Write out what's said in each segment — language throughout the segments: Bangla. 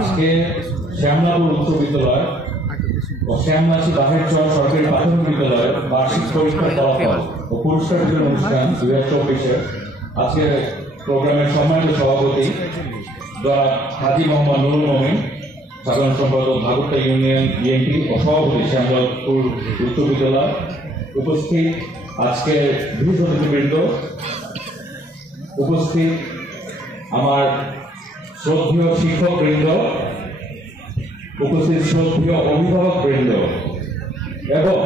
আজকে শ্যামলাপুর উচ্চ বিদ্যালয় ও শ্যামলাচি বাহেরচর সরকারি প্রাথমিক বিদ্যালয়ের বার্ষিক পরীক্ষার ফলাফল ও পুরস্কার বিতরণ অনুষ্ঠান 2024 আজকে প্রোগ্রামের সম্মানিত সভাপতি জনাব হাজী মোহাম্মদ নুরুল মমিন, সাধারণ সম্পাদক ভাগরটা ইউনিয়ন বিএনপি ও সভাপতি শ্যামলাপুর উচ্চ বিদ্যালয়, উপস্থিত আজকে বিশেষ অতিথিবৃন্দ, উপস্থিত আমার শ্রদ্ধেয় শিক্ষক বৃন্দ, উপস্থিত শ্রদ্ধেয় অভিভাবক বৃন্দ এবং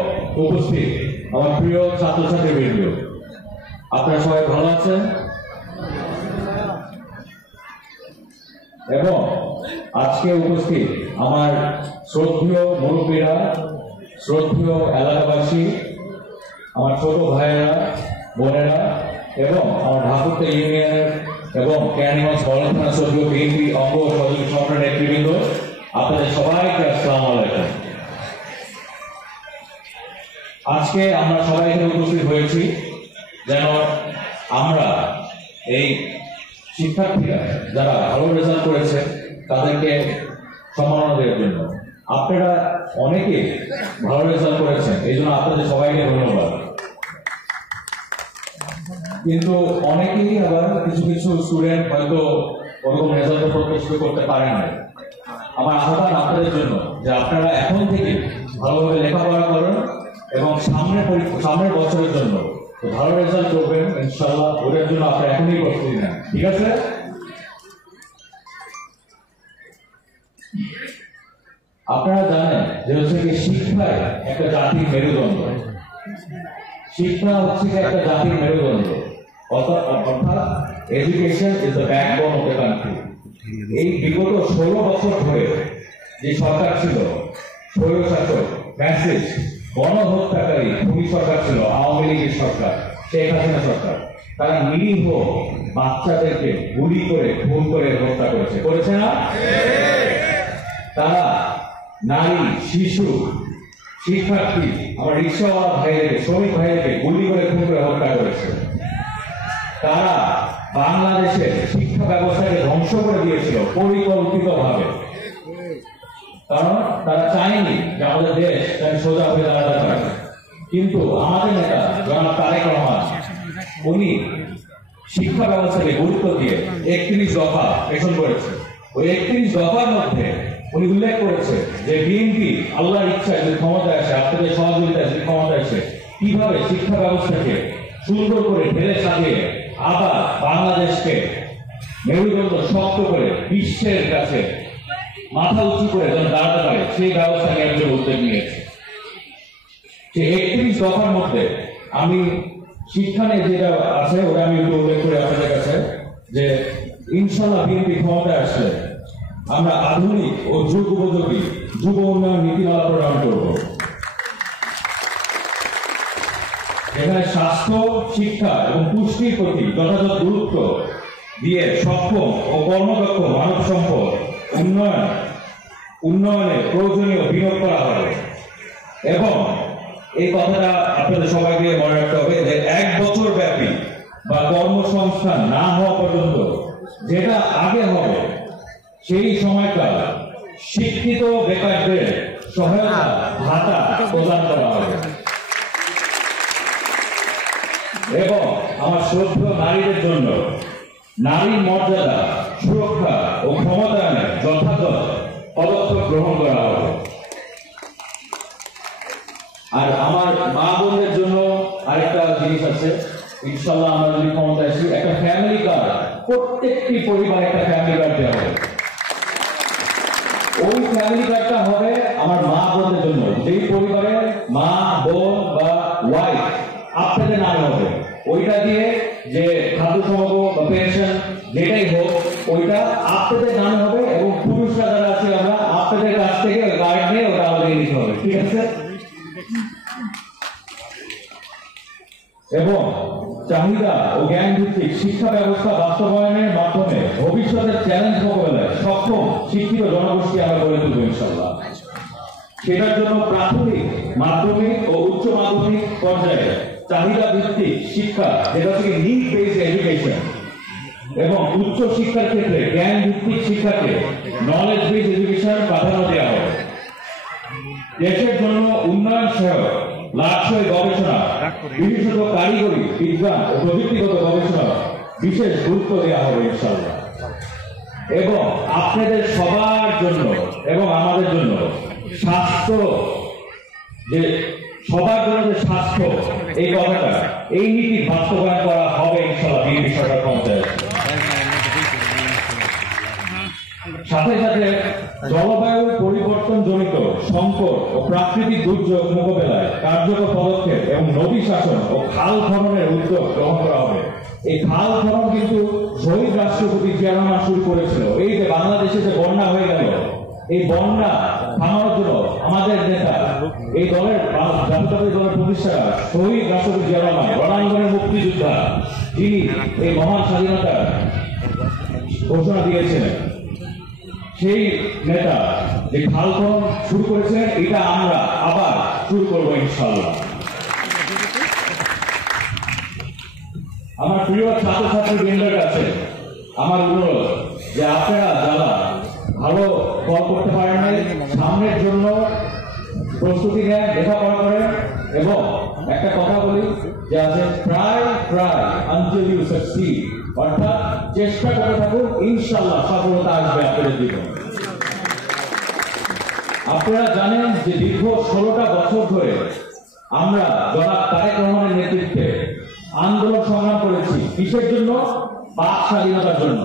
উপস্থিত আমার প্রিয় ছাত্রছাত্রী বৃন্দ, আপনারা সবাই ভালো আছেন? এবং আজকে উপস্থিত আমার শ্রদ্ধেয় মুরব্বীরা, শ্রদ্ধেয় এলাকাবাসী, আমার ছোট ভাইয়েরা, বোনেরা এবং আমার ভাগরটা ইউনিয়নের এবং ক্যানিগঞ্জ বড় থানা শ্রদ্ধেয় বিএনপি অঙ্গ সহযোগী সংগঠনের নেতৃবৃন্দ, আপনাদের সবাইকে আসসালামু আলাইকুম। আজকে আমরা সবাই এখানে উপস্থিত হয়েছি যেন আমরা এই শিক্ষার্থীরা যারা ভালো রেজাল্ট করেছে তাদেরকে সম্মাননা দেওয়ার জন্য। আপনারা অনেকে ভালো রেজাল্ট করেছেন, এই জন্য আপনাদের সবাইকে ধন্যবাদ। কিন্তু অনেকেই আবার কিছু কিছু স্টুডেন্ট হয়তো ওরকম রেজাল্ট প্রত্যাশা করতে পারে না। আমার আহ্বান আপনাদের জন্য যে আপনারা এখন থেকে ভালোভাবে লেখাপড়া করুন এবং সামনের বছরের জন্য ভালো রেজাল্ট করবেন ইনশাআল্লাহ। ওদের জন্য আপনারা এখনই প্রস্তুতি নেন, ঠিক আছে? আপনারা জানেন যে হচ্ছে কি শিক্ষায় একটা জাতির মেরুদণ্ড, শিক্ষা হচ্ছে একটা জাতির মেরুদণ্ড, অর্থাৎ education is the backbone of the country. এই বিগত 16 বছর ধরে যে সরকার ছিল, স্বৈরশাসক ফ্যাসিস্ট গণহত্যাকারী খুনি সরকার ছিল, আওয়ামী লীগের সরকার, শেখ হাসিনা সরকার, তারা নিরীহ বাচ্চাদেরকে গুলি করে খুন করে হত্যা করেছে না? তারা নারী, শিশু, শিক্ষার্থী, আমার রিক্সাওয়ালা ভাইদেরকে, শ্রমিক ভাইদেরকে গুলি করে খুন করে হত্যা করেছে। তারা বাংলাদেশের শিক্ষা ব্যবস্থাকে ধ্বংস করে দিয়েছিল পরিকল্পিতভাবে, কারণ তারা চায়নি যে আমাদের দেশ তাকে সোজা হয়ে দাঁড়াতে পারে। কিন্তু আমাদের নেতা জনাব তারেক রহমান, উনি শিক্ষা ব্যবস্থাকে গুরুত্ব দিয়ে 31 দফা পেশন করেছে। ওই 31 দফার মধ্যে উনি উল্লেখ করেছে যে বিএনপি আল্লাহর ইচ্ছায় যদি ক্ষমতায় আসে, আপনাদের সহযোগিতায় যদি ক্ষমতায় আসে, কিভাবে শিক্ষা ব্যবস্থাকে সুন্দর করে ঢেলে সাজিয়ে আবার বাংলাদেশকে মেরুদণ্ড শক্ত করে বিশ্বের কাছে মাথা উঁচু করে যেন দাঁড়াতে পারে, সেই ব্যবস্থা নিয়ে একজন উদ্যোগ নিয়েছে। সেই 31 দফার মধ্যে আমি শিক্ষা নিয়ে যেটা আছে ওটা আমি একটু উল্লেখ করে আপনাদের কাছে যে ইনশাআল্লাহ বিএনপি ক্ষমতায় আসলে আমরা আধুনিক ও যুগ উপযোগী যুব উন্নয়ন নীতিমালা প্রণয়ন করব, এখানে স্বাস্থ্য, শিক্ষা এবং পুষ্টির প্রতি যথাযথ গুরুত্ব দিয়ে সক্ষম ও কর্মদক্ষ মানব সম্পদ উন্নয়নে প্রয়োজনীয় বিনিয়োগ করা হবে। এবং এই কথাটা আপনাদের সবাইকে মনে রাখতে হবে যে 1 বছর ব্যাপী বা কর্মসংস্থান না হওয়া পর্যন্ত যেটা আগে হবে সেই সময়টা শিক্ষিত বেকারদের সহায়তা ভাতা প্রদান করা হবে। এবং আমার শ্রদ্ধেয় নারীদের জন্য নারীর মর্যাদা, সুরক্ষা ও ক্ষমতায়নে যথাযথ পদক্ষেপ গ্রহণ করা হবে। আর আমার মা বোনদের জন্য আরেকটা জিনিস আছে, ইনশাআল্লাহ আমরা যদি ক্ষমতায় আসি, একটা ফ্যামিলি কার্ড, প্রত্যেকটি পরিবারে একটা ফ্যামিলি কার্ড দেওয়া হবে। ওই ফ্যামিলি কার্ডটা হবে আমার মা বোনদের জন্য, যেই পরিবারে মা, বোন বা ওয়াইফ আপনাদের নামে হবে। ওইটা দিয়ে যে খাদ্য সমগ্র বা পেনশন যেটাই হোক ওইটা আপনাদের নামে হবে এবং পুরুষরা যারা আছে আমরা আপনাদের কাছ থেকে কার্ড নিয়ে ওটা আমাদের নিতে হবে, ঠিক আছে? এবং চাহিদা ও জ্ঞান ভিত্তিক শিক্ষা ব্যবস্থা বাস্তবায়নের মাধ্যমে ভবিষ্যতের চ্যালেঞ্জ মোকাবেলায় সক্ষম শিক্ষিত জনগোষ্ঠী আমরা গড়ে তুলব ইনশাআল্লাহ। সেটার জন্য প্রাথমিক মাধ্যমিক ও উচ্চ মাধ্যমিক পর্যায়ে চাহিদা ভিত্তিক শিক্ষা, যেটা হচ্ছে নিড বেসড এডুকেশন, এবং উচ্চ শিক্ষার ক্ষেত্রে জ্ঞান ভিত্তিক শিক্ষাকে নলেজ বেসড এডুকেশন প্রাধান্য দেওয়া হবে। দেশের জন্য উন্নয়ন সহায়ক লাভসই গবেষণা, বিশেষত কারিগরি বিজ্ঞান ও প্রযুক্তিগত গবেষণা বিশেষ গুরুত্ব দেওয়া হবে ইনশাআল্লাহ। এবং আপনাদের সবার জন্য এবং আমাদের জন্য স্বাস্থ্য, যে সবার জন্য যে স্বাস্থ্য, এই কথাটা, এই নীতি বাস্তবায়ন করা হবে ইনশাআল্লাহ বিএনপি সরকার ক্ষমতায় আসলে। সাথে সাথে জলবায়ু পরিবর্তন জনিত সংকট ও প্রাকৃতিক দুর্যোগ মোকাবেলায় কার্যকর পদক্ষেপ এবং নদী শাসন ও খাল খননের উদ্যোগ গ্রহণ করা হবে। এই খাল খনন কিন্তু শহীদ রাষ্ট্রপতি জিয়া রহমান শুরু করেছিল। এই যে বাংলাদেশে যে বন্যা হয়ে গেল, এই বন্যা থামানোর জন্য আমাদের নেতা, এই দলের জাতীয়তাবাদী দলের প্রতিষ্ঠাতা শহীদ রাষ্ট্রপতি জিয়া রহমান, রণাঙ্গনের মুক্তিযোদ্ধা, যিনি এই মহান স্বাধীনতার ঘোষণা দিয়েছিলেন, সেই নেতা যে খাল খনন শুরু করেছিলেন, এটা আমরা আবার শুরু করবো ইনশাআল্লাহ। আমার প্রিয় ছাত্রছাত্রী বৃন্দের কাছে আমার অনুরোধ যে আপনারা যারা ভালো ফল করতে পারেন নাই, সামনের জন্য প্রস্তুতি নেন, লেখাপড়া করেন, এবং একটা কথা বলি যে আছে ট্রাই আনটিল ইউ সাকসিড, অর্থাৎ চেষ্টা করে থাকুন, ইনশাআল্লাহ সফলতা আসবে আপনাদের জীবনে। আপনারা জানেন যে দীর্ঘ 16টা বছর ধরে আমরা জনাব তারেক রহমানের নেতৃত্বে আন্দোলন সংগ্রাম করেছি। কিসের জন্য? বাক স্বাধীনতার জন্য।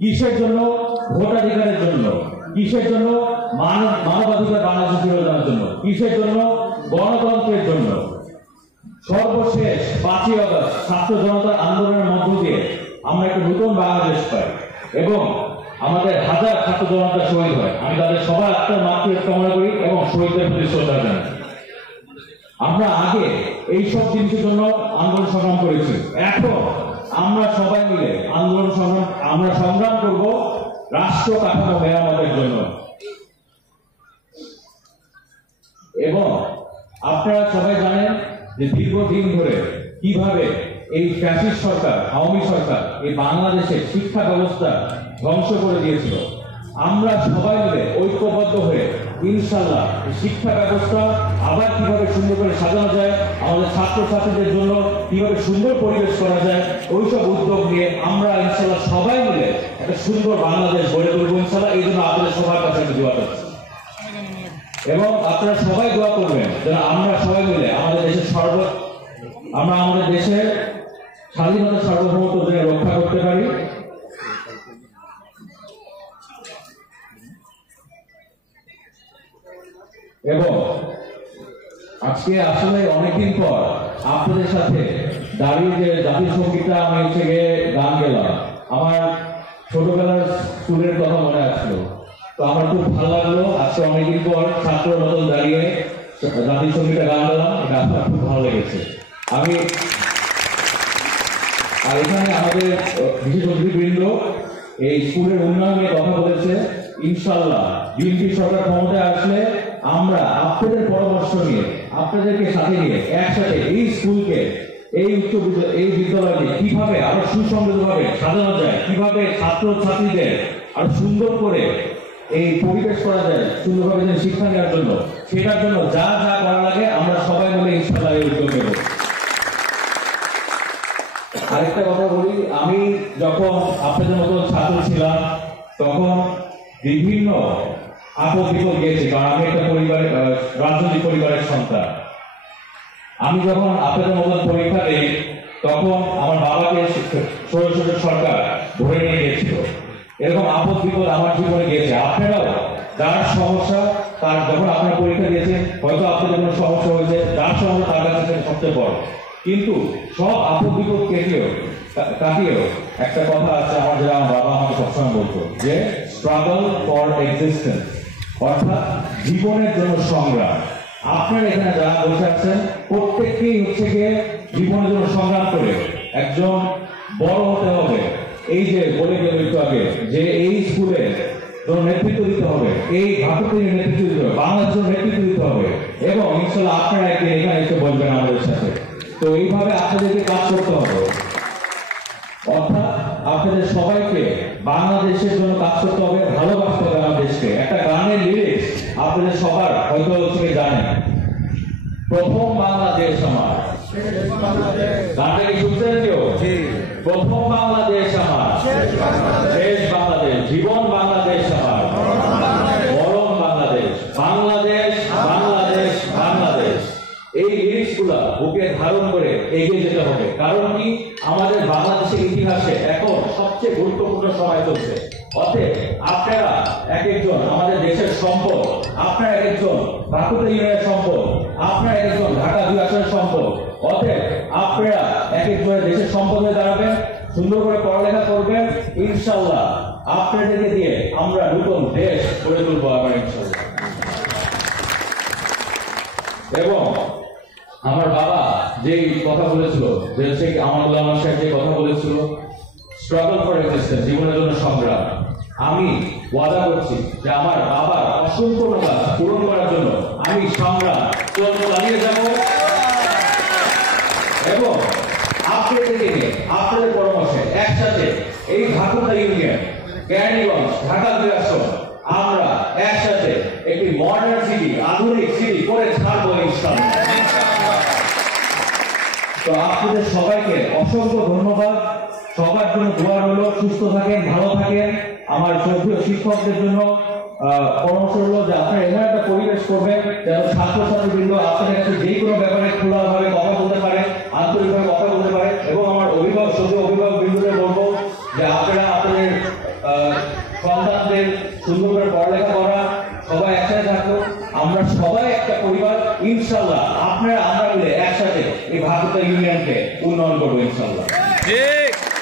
কিসের জন্য? ভোটাধিকারের জন্য। কিসের জন্য? মানবাধিকার বাংলাদেশে ফিরে আনার জন্য। কিসের জন্য? গণতন্ত্রের জন্য। সর্বশেষ 5ই আগস্ট ছাত্র জনতার আন্দোলনের মধ্য দিয়ে আমরা একটা নতুন বাংলাদেশ পাই এবং আমাদের হাজার ছাত্র জনতা শহীদ হয়। আমি তাদের সবার আত্মার মাতৃত্ব কামনা করি এবং শহীদদের প্রতি শ্রদ্ধা জানাই। আমরা আগে এইসব জিনিসের জন্য আন্দোলন সংগ্রাম করেছি, এখন আমরা সবাই মিলে আমরা সংগ্রাম করব রাষ্ট্র কাঠামো মেরামতের জন্য। এবং আপনারা সবাই জানেন যে দীর্ঘদিন ধরে কিভাবে এই ফ্যাসিস্ট সরকার, আওয়ামী সরকার এই বাংলাদেশের শিক্ষা ব্যবস্থা ধ্বংস করে দিয়েছিল। আমরা সবাই মিলে ঐক্যবদ্ধ হয়ে ইনশাআল্লাহ শিক্ষা ব্যবস্থা আবার কিভাবে সুন্দর করে সাজানো যায়, আমাদের ছাত্রছাত্রীদের জন্য কিভাবে সুন্দর পরিবেশ করা যায়, ওইসব উদ্যোগ নিয়ে আমরা ইনশাআল্লাহ সবাই মিলে একটা সুন্দর বাংলাদেশ গড়ে তুলব ইনশাআল্লাহ। এই জন্য আপনাদের সবার কাছে আমি দোয়া করছি এবং আপনারা সবাই দোয়া করবেন যেন আমরা সবাই মিলে আমাদের দেশের স্বাধীনতা সার্বভৌমত্ব রক্ষা করতে পারি। এবং আজকে আসলে অনেকদিন পর আপনাদের সাথে দাঁড়িয়ে যে জাতীয় সঙ্গীতটা আমি গান গেলাম, আমার ছোটবেলার স্কুলের কথা মনে আসলো, তো আমার খুব ভালো লাগলো। আজকে অনেকদিন পর ছাত্র মতন দাঁড়িয়ে জাতীয় সঙ্গীতটা গান গেলাম, এটা আমার খুব ভালো লেগেছে। আর এখানে আমাদের বিশেষ অতিথিবৃন্দ এই স্কুলের উন্নয়নে কথা বলেছে। ইনশাআল্লাহ বিএনপি সরকার ক্ষমতায় আসলে আমরা আপনাদের পরামর্শ নিয়ে, আপনাদেরকে সাথে নিয়ে একসাথে এই স্কুলকে, এই বিদ্যালয়কে কিভাবে আরো সুসংগতভাবে সাজানো যায়, কিভাবে ছাত্রছাত্রীদের আরো সুন্দর করে এই পরিবেশ করা যায়, সুন্দরভাবে শিক্ষা নেওয়ার জন্য, সেটার জন্য যা যা করা লাগে আমরা সবাই মিলে ইনশাআল্লাহ এই উদ্যোগ নেব। আরেকটা কথা বলি, আমি যখন আপনাদের মতো ছাত্র ছিলাম তখন বিভিন্ন আপদ বিপদ গিয়েছি, কারণ আমি একটা রাজনৈতিক পরিবারের সন্তান। আমি যখন আপনাদের মতন পরীক্ষা দিই তখন আমার বাবাকে স্বৈরাচারী সরকার ধরে নিয়ে গিয়েছিল। এরকম আপদ বিপদ আমার জীবনে গিয়েছে। আপনারাও যার সমস্যা, তার যখন আপনারা পরীক্ষা দিয়েছেন হয়তো আপনাদের কোনো সমস্যা হয়েছে, যার সমস্যা তার কাছে সবচেয়ে বড়। কিন্তু সব আপদ বিপদ কাটিয়েও একটা কথা আছে আমার, যেটা আমার বাবা আমাকে সবসময় বলতো, যে স্ট্রাগল ফর এক্সিস্টেন্স, অর্থাৎ জীবনের জন্য সংগ্রাম। আপনারা এখানে যারা বসে আছেন প্রত্যেককেই জীবনের জন্য সংগ্রাম করে একজন বড় হতে হবে। এই যে বলে গেল একটু আগে যে এই স্কুলে নেতৃত্ব দিতে হবে, এই ভারতের নেতৃত্ব দিতে হবে, বাংলাদেশের নেতৃত্ব দিতে হবে এবং ইনশাল্লাহ আপনারা একদিন এখানে এসে বলবেন আমাদের সাথে। তো এইভাবে আপনাদেরকে কাজ করতে হবে, অর্থাৎ আপনাদের সবাইকে বাংলাদেশের জন্য কাজ করতে হবে, ভালোবাসতে হবে আমার দেশকে। একটা গানের লিরিক্স আপনাদের সবার হয়তো থেকে জানেন, প্রথম বাংলাদেশ আমার, গানটা কি শুনছেন কেউ? প্রথম বাংলাদেশ আমার, শেষ বাংলাদেশ, জীবন বাংলাদেশ আমার, মরণ বাংলাদেশ, বাংলাদেশ বাংলাদেশ বাংলাদেশ। এই লিরিক্স গুলা বুকে ধারণ করে এগিয়ে যেতে হবে। কারণ কি, আমাদের বাংলাদেশের ইতিহাসে এখন সবচেয়ে গুরুত্বপূর্ণ সময় চলছে। অতএব আপনারা এক একজন আমাদের দেশের সম্পদ, আপনারা এক একজন বাঁকুড়া ইউনিয়নের সম্পদ, আপনারা এক একজন ঢাকা 2 আসনের সম্পদ। অতএব আপনারা এক একজনের দেশের সম্পদ হয়ে দাঁড়াবেন, সুন্দর করে পড়ালেখা করবেন, ইনশাল্লাহ আপনাদেরকে দিয়ে আমরা নতুন দেশ গড়ে তুলবো আবার ইনশাল্লাহ। এবং আমার বাবা যে কথা বলেছিল, যে আমার সাহেব যে কথা বলেছিল, স্ট্রাগল ফর এক্সিস্টেন্স, জীবনের জন্য সংগ্রাম, আমি ওয়াদা করছি যে আমার বাবার অসম্পূর্ণ কাজ পূরণ করার জন্য আমি সংগ্রাম চালিয়ে যাব এবং আপনাদেরকে নিয়ে আপনাদের পরামর্শে একসাথে এই ভাকুড়া ইউনিয়ন, কেরানীগঞ্জ, ঢাকা 2 আসন আমরা একসাথে একটি মডার্ন সিটি, আধুনিক সিটি করে ছাড়বো ইনশাআল্লাহ। তো আপনাদের সবাইকে অসংখ্য ধন্যবাদ, সবার জন্য দোয়া রইল, সুস্থ থাকেন, ভালো থাকেন। আমার সক্রিয় শিক্ষকদের জন্য পরামর্শ হলো যে আপনারা এমন একটা পরিবেশ করবেন যেন ছাত্রছাত্রীবৃন্দ আপনাদের কাছে যে কোনো ব্যাপারে খোলাভাবে কথা বলতে পারে, আন্তরিকভাবে কথা বলতে পারে। এবং আমার অভিভাবক বৃন্দদের বলবো যে আপনারা আপনাদের সন্তানদের সুন্দর করে পড়ালেখা করা, সবাই একসাথে থাকবো, আমরা সবাই একটা পরিবার, ইনশাল্লাহ আপনারা আমরা মিলে একসাথে এই ভারতীয় ইউনিয়নকে উন্নয়ন করবো ইনশাল্লাহ।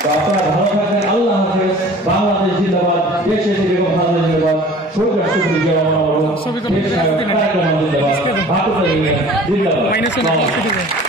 তো আপনারা ভালো থাকবেন, আল্লাহ হাফেজ। বাংলাদেশ জিন্দাবাদ, দেশে বেগম খালেদা জিন্দাবাদ, শহীদ রাষ্ট্রপতি জিয়া রহমান জিন্দাবাদ, ভারতীয় ইউনিয়ন জিন্দাবাদ।